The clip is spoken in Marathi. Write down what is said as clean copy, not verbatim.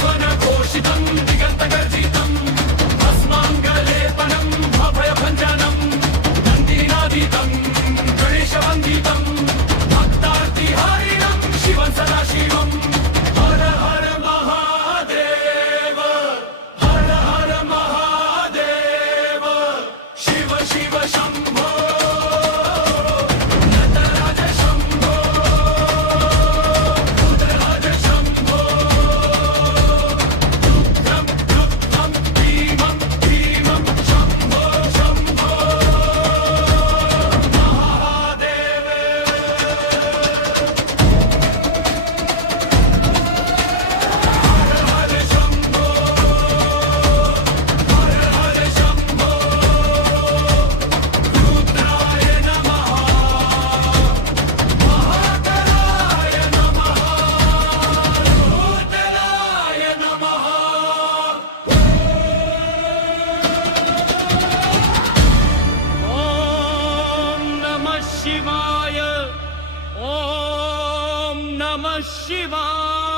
स्वनघोषितं दिगन्तगर्जितं भस्माङ्गलेपनं भयभञ्जनं नन्दिनादितं गणेशवन्दितं भक्तार्तिहारिणं शिवं सदाशिवं हर हर महादेव हर हर महादेव शिव शिव शम्भो नटराज शम्भो रुद्रराज शम्भो रुद्रं रुद्रं भीमं भीमं शम्भो शम्भो महादेव हर शम्भो हर शम्भो रुद्राय नमः महाकालाय नमः रुद्राय नमः ॐ नमः शिवाय ॐ नमः शिवाय